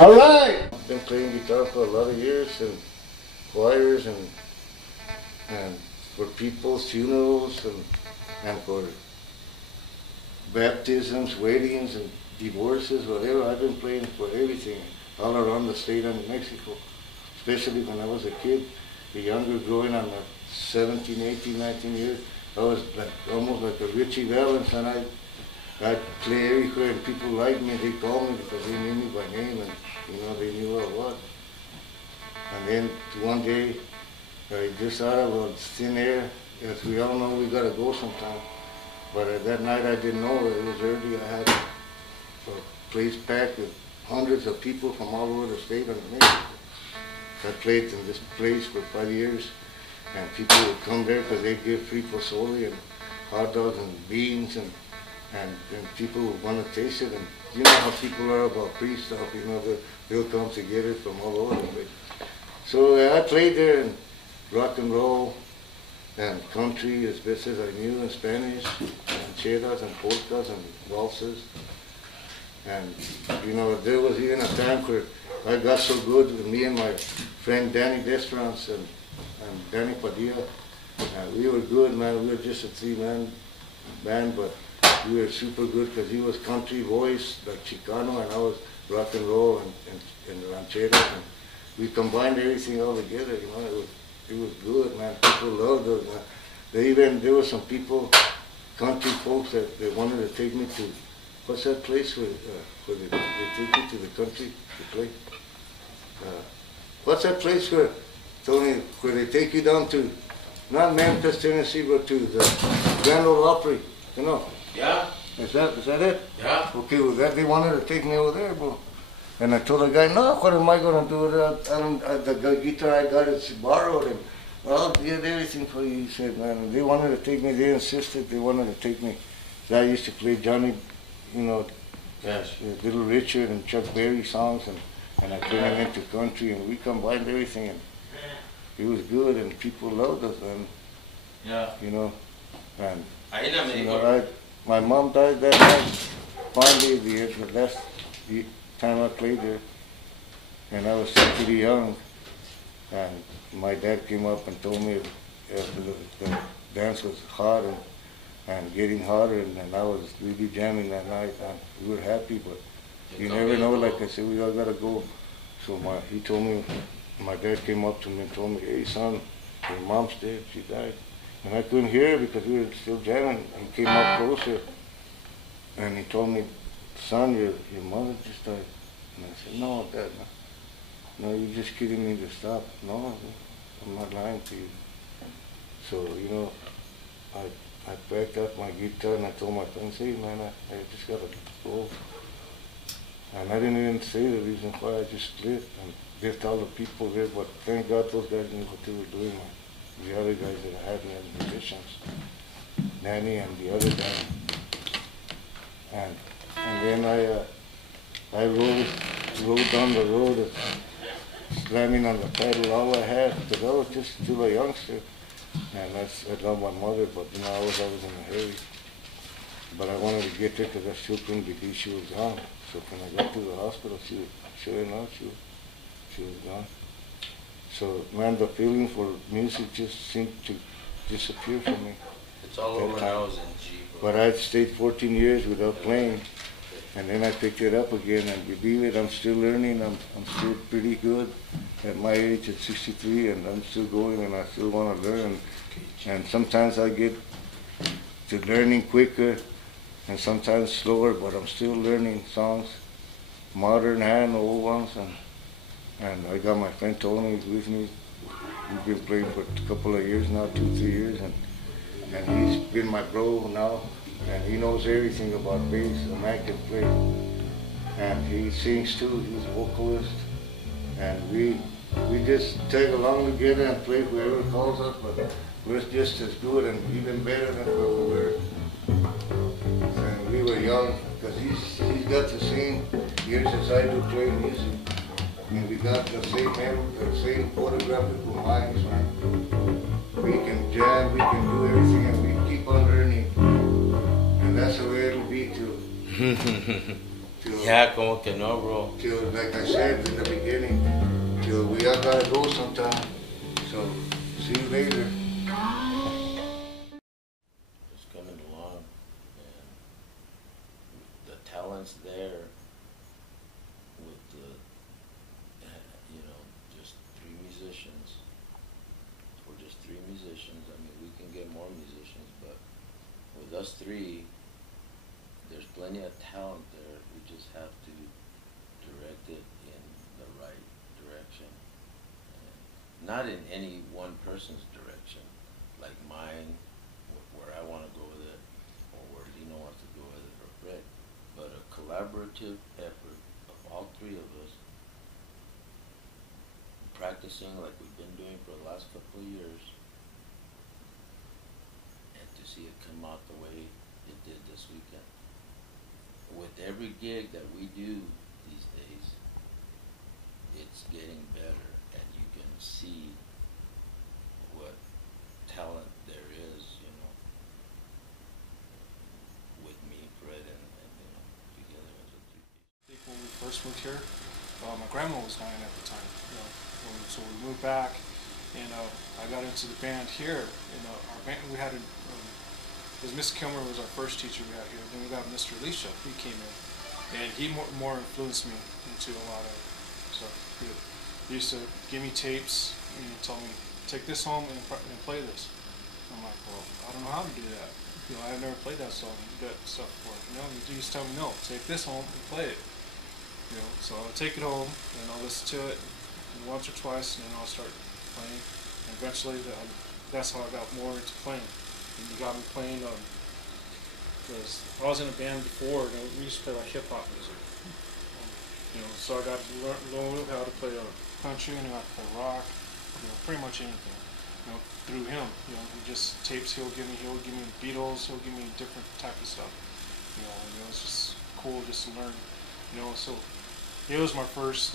All right. I've been playing guitar for a lot of years and choirs and for people's funerals and for baptisms, weddings and divorces, whatever. I've been playing for everything all around the state and Mexico, especially when I was a kid, the younger growing on 17, 18, 19 years. I was like almost like a Richie Valens, and I'd play everywhere and people liked me. They called me because they knew me by name and they knew who I was. And then one day, I just out of thin air, as we all know, we gotta go sometime. But that night I didn't know, it was early. I had a place packed with hundreds of people from all over the state of Mexico. I played in this place for 5 years, and people would come there because they give free pozole and hot dogs and beans, and people would want to taste it. And you know how people are about free stuff, they'll come to get it from all over the place. So I played there in rock and roll and country as best as I knew, in Spanish, and cheras and polkas and waltzes. And there was even a time where I got so good with me and my friend Danny Destrance and Danny Padilla. We were good, man. We were just a three-man band, but we were super good because he was country voice, like Chicano, and I was rock and roll and rancheras. And we combined everything all together, It was good, man. People loved us. There were some people, country folks, that they wanted to take me to, what's that place where they take you to the country to play? What's that place where, Tony, where they take you down to, not Memphis, Tennessee, but to the Grand Ole Opry, Yeah. Is that it? Yeah. Okay, well, they wanted to take me over there, bro. And I told the guy, no, what am I going to do with it? The guitar I got is borrowed, and I'll get everything for you. He said, man, they wanted to take me, they insisted they wanted to take me. So I used to play Johnny, Yes. Little Richard and Chuck Berry songs, and I turned them into country, and we combined everything, and it was good, and people loved us, and and my mom died that night, finally, the last time I played there, and I was still pretty young, and my dad came up and told me the dance was hot and getting hotter, and I was really jamming that night, and we were happy, but you never know, like I said, we all gotta go. So he told me, my dad came up to me and told me, hey son, your mom's dead, she died. And I couldn't hear because we were still jamming. He came up closer, and he told me, son, your mother just died. And I said, no, Dad, no, you're just kidding me to stop. No, I'm not lying to you. So, I packed up my guitar and I told my friends, hey man, I just gotta go. And I didn't even say the reason why, I just split and left all the people there, but thank God those guys knew what they were doing. The other guys that I had as musicians, Nanny and the other guy. And then I rode down the road slamming on the pedal all I had, because I was just still a youngster. And I love my mother, but I was always in a hurry. but I wanted to get there because I still couldn't believe she was gone. So when I got to the hospital, sure enough, she was gone. So, man, the feeling for music just seemed to disappear from me. It's all over now, Gente. But I stayed 14 years without playing, and then I picked it up again, and believe it, I'm still learning. I'm still pretty good at my age, at 63, and I'm still going, and I still want to learn. And sometimes I get to learning quicker, and sometimes slower, but I'm still learning songs, modern and old ones, and I got my friend Tony with me. We've been playing for a couple of years now, 2-3 years, and he's been my bro now, and he knows everything about bass. The man can play, and he sings too. He's a vocalist, and we just tag along together and play whoever calls us, but we're just as good and even better than what we were. And we were young, because he's got the same years as I do playing music. And we got the same memory, the same photographical minds, man. We can jam, we can do everything, and we keep on learning. And that's the way it'll be till Yeah, como que no, bro. till, like I said in the beginning, till we all gotta go sometime. So, see you later. Just coming along, and the talent's there with the, just 3 musicians. We're just 3 musicians. I mean, we can get more musicians, but with us 3, there's plenty of talent there. We just have to direct it in the right direction. And not in any one person's direction, like mine, where I want to go with it, or where Lino wants to go with it, or Fred, but a collaborative effort of all 3 of us, practicing like we've been doing for the last couple of years, and to see it come out the way it did this weekend. With every gig that we do these days, it's getting better, and you can see what talent there is, with me, Fred, and together as a 3-piece. When we first moved here, my grandma was dying at the time, so we moved back, and I got into the band here. Our band, we had Mr. Kilmer was our first teacher we had here. Then we got Mr. Alicia. He came in, and he more influenced me into a lot of it. So he used to give me tapes and he told me, take this home and play this. I'm like, well, I don't know how to do that. I've never played that song, that stuff before. He used to tell me, no, take this home and play it. So I'll take it home and I'll listen to it once or twice, and then I'll start playing. And eventually, that's how I got more into playing. And he got me playing, because I was in a band before, and we used to play like hip-hop music. So I got to learn how to play country, and I got to play rock, pretty much anything. Through him, he just tapes he'll give me Beatles, he'll give me different type of stuff. It's just cool just to learn. So he was my first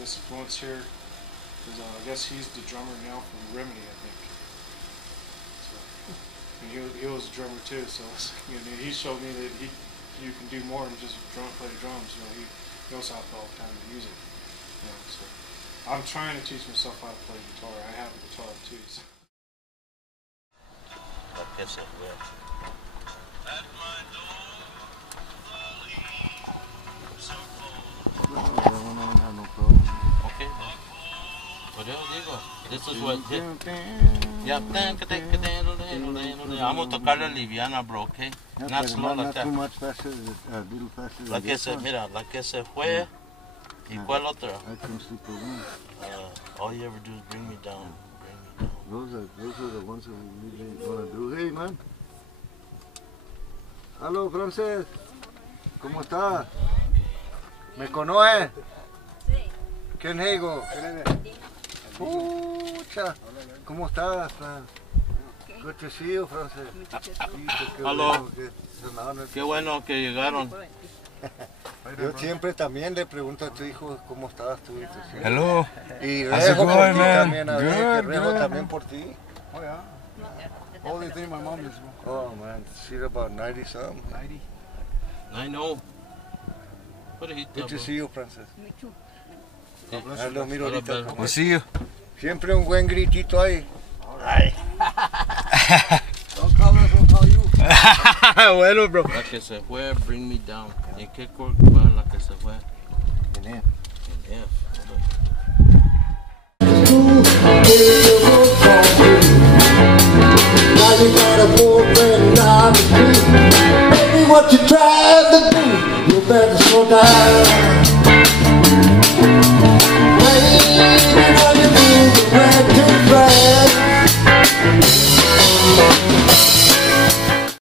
influence here, because I guess he's the drummer now for Remedy, I think. So, and he was a drummer too, so he showed me that you can do more than just play the drums. He knows how to play all kinds of music. So I'm trying to teach myself how to play guitar. I have a guitar too. So. Okay. Por eso digo, this is what. Yeah, vamos a tocar la liviana, bro, okay? Not slow like that. Too much faster, a little faster. La que se, mira, la que se fue. ¿Y cuál otra? I can sleep alone. All you ever do is bring me down. Those are the ones that we really want to do. Hey, man. Hello, Frances. ¿Cómo está? ¿Me conoce? Sí. ¿Quién es? Pucha. ¿Cómo estás, Fran? Good to see you, Frances. Hello. Qué bueno que llegaron. Yo siempre también le pregunto a tu hijo cómo estás tú. Hello. Y How's it Rejo por going, ti man? también, a ver, que Good, Rejo good. también por ti. How old do you think my mom is, bro? Oh man, she's about 90 something. 90. I know. Good to see you, Francis. Me too. God bless Ah, you. lo miro ahorita. We'll see you. Siempre un buen gritito ahí. Don't call us, we'll call you. Bueno, bro. La que se fue, bring me down. ¿En qué corte va la que se fue? En él. En F. Now you got a boyfriend down the street. Baby, what you trying to do? You better slow down.